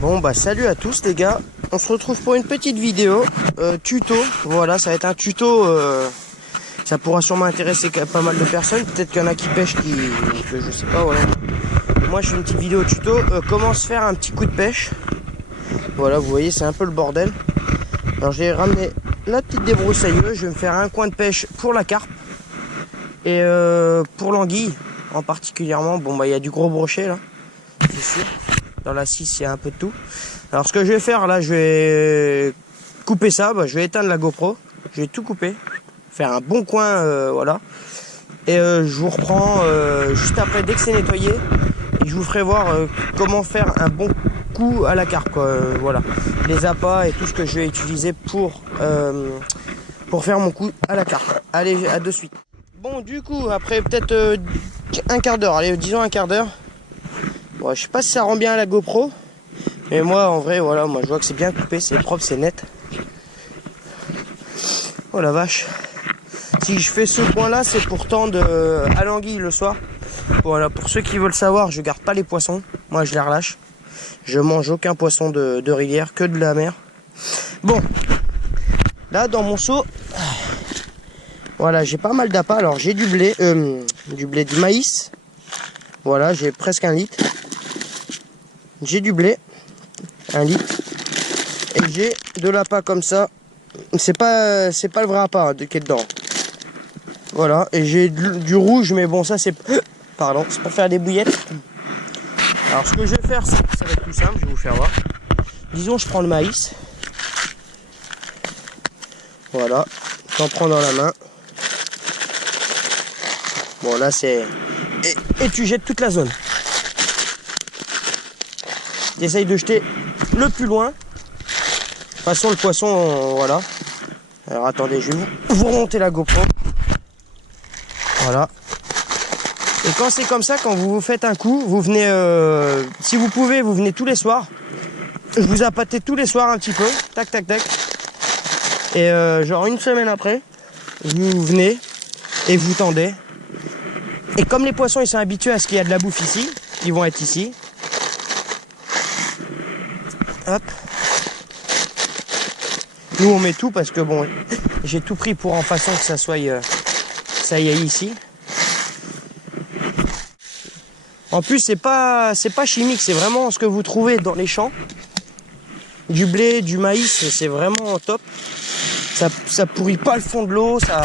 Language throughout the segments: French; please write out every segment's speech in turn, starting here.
Bon bah salut à tous les gars, on se retrouve pour une petite vidéo tuto. Voilà, ça va être un tuto, ça pourra sûrement intéresser pas mal de personnes. Peut-être qu'il y en a qui pêchent, que je sais pas, voilà. Moi je fais une petite vidéo tuto, comment se faire un petit coup de pêche. Voilà, vous voyez, c'est un peu le bordel. Alors j'ai ramené la petite débroussailleuse, je vais me faire un coin de pêche pour la carpe. Et pour l'anguille en particulièrement, bon bah il y a du gros brochet là, c'est sûr. Dans la 6 il y a un peu de tout. Alors ce que je vais faire là, je vais couper ça, je vais éteindre la GoPro, je vais tout couper, faire un bon coin, voilà. Et je vous reprends juste après dès que c'est nettoyé. Et je vous ferai voir comment faire un bon coup à la carpe, quoi. Voilà, les appâts et tout ce que je vais utiliser pour faire mon coup à la carpe. Allez, à de suite. Bon, du coup, après peut-être un quart d'heure, allez, disons un quart d'heure. Bon, je sais pas si ça rend bien à la GoPro, mais moi, en vrai, voilà, moi je vois que c'est bien coupé, c'est propre, c'est net. Oh la vache. Si je fais ce point-là, c'est pour tendre à l'anguille le soir. Voilà, pour ceux qui veulent savoir, je garde pas les poissons. Moi, je les relâche. Je mange aucun poisson de rivière, que de la mer. Bon, là, dans mon seau, voilà, j'ai pas mal d'appâts. Alors, j'ai du maïs. Voilà, j'ai presque 1 litre. J'ai du blé, 1 litre. Et j'ai de l'appât comme ça. C'est pas le vrai appât qui est dedans. Voilà, et j'ai du rouge, mais bon, ça c'est... Pardon, c'est pour faire des bouillettes. Alors, ce que je vais faire, ça va être plus simple, je vais vous faire voir. Disons, je prends le maïs. Voilà, j'en prends dans la main. Bon, là, c'est... Et tu jettes toute la zone. Tu essayes de jeter le plus loin. De toute façon, le poisson, voilà. Alors, attendez, je vais vous remonter la GoPro. Voilà. Et quand c'est comme ça, quand vous faites un coup, vous venez, si vous pouvez, vous venez tous les soirs. Je vous appâtais tous les soirs un petit peu, tac, tac, tac. Et genre une semaine après, vous venez et vous tendez. Et comme les poissons, ils sont habitués à ce qu'il y a de la bouffe ici, ils vont être ici. Hop. Nous, on met tout parce que bon, j'ai tout pris pour en façon que ça soit, ça y est ici. En plus, c'est pas chimique, c'est vraiment ce que vous trouvez dans les champs. Du blé, du maïs, c'est vraiment top. Ça pourrit pas le fond de l'eau, ça...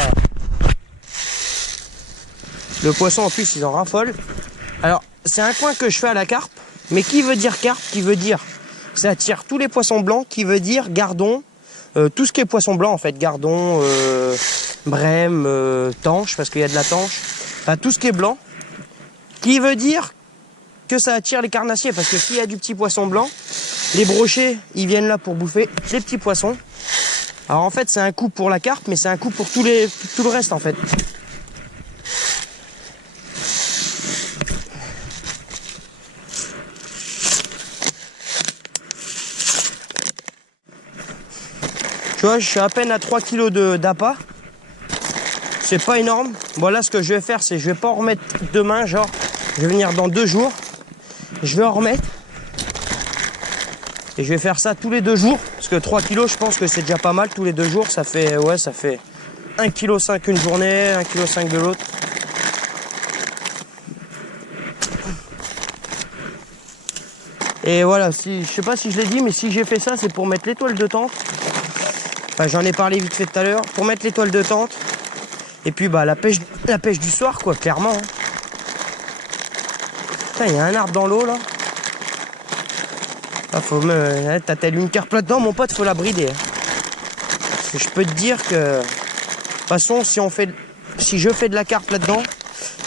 Le poisson, en plus, ils en raffolent. Alors, c'est un coin que je fais à la carpe. Mais qui veut dire carpe? Qui veut dire ça attire tous les poissons blancs, qui veut dire gardon. Tout ce qui est poisson blanc, en fait. Gardon, brème, tanche, parce qu'il y a de la tanche. Enfin, tout ce qui est blanc. Qui veut dire que ça attire les carnassiers, parce que s'il y a du petit poisson blanc, les brochets, ils viennent là pour bouffer les petits poissons. Alors en fait, c'est un coup pour la carpe, mais c'est un coup pour tout le reste en fait. Tu vois, je suis à peine à 3 kg d'appât. C'est pas énorme. Bon, là, ce que je vais faire, c'est je vais pas en remettre demain, genre, je vais venir dans 2 jours. Je vais en remettre. Et je vais faire ça tous les 2 jours. Parce que 3 kg, je pense que c'est déjà pas mal. Tous les 2 jours, ça fait, ouais, ça fait 1,5 kg une journée, 1,5 kg de l'autre. Et voilà, je sais pas si je l'ai dit, mais si j'ai fait ça, c'est pour mettre l'étoile de tente. Enfin, j'en ai parlé vite fait tout à l'heure. Pour mettre l'étoile de tente. Et puis, bah, la pêche du soir, quoi, clairement. Putain, il y a un arbre dans l'eau, là. Ah, t'as telle une carpe là-dedans, mon pote, faut la brider. Parce que je peux te dire que... De toute façon, si je fais de la carpe là-dedans,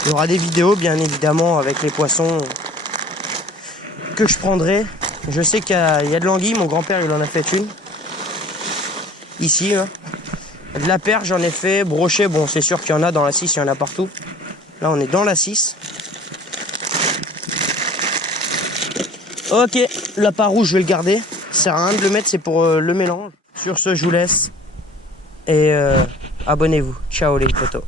il y aura des vidéos, bien évidemment, avec les poissons que je prendrai. Je sais qu'il y a de l'anguille, mon grand-père, il en a fait une. Ici, hein. De la perche, j'en ai fait. Brochet, bon, c'est sûr qu'il y en a dans la 6, il y en a partout. Là, on est dans la 6. Ok, l'appât rouge, je vais le garder. Ça sert à rien de le mettre, c'est pour le mélange. Sur ce, je vous laisse. Et abonnez-vous. Ciao les potos.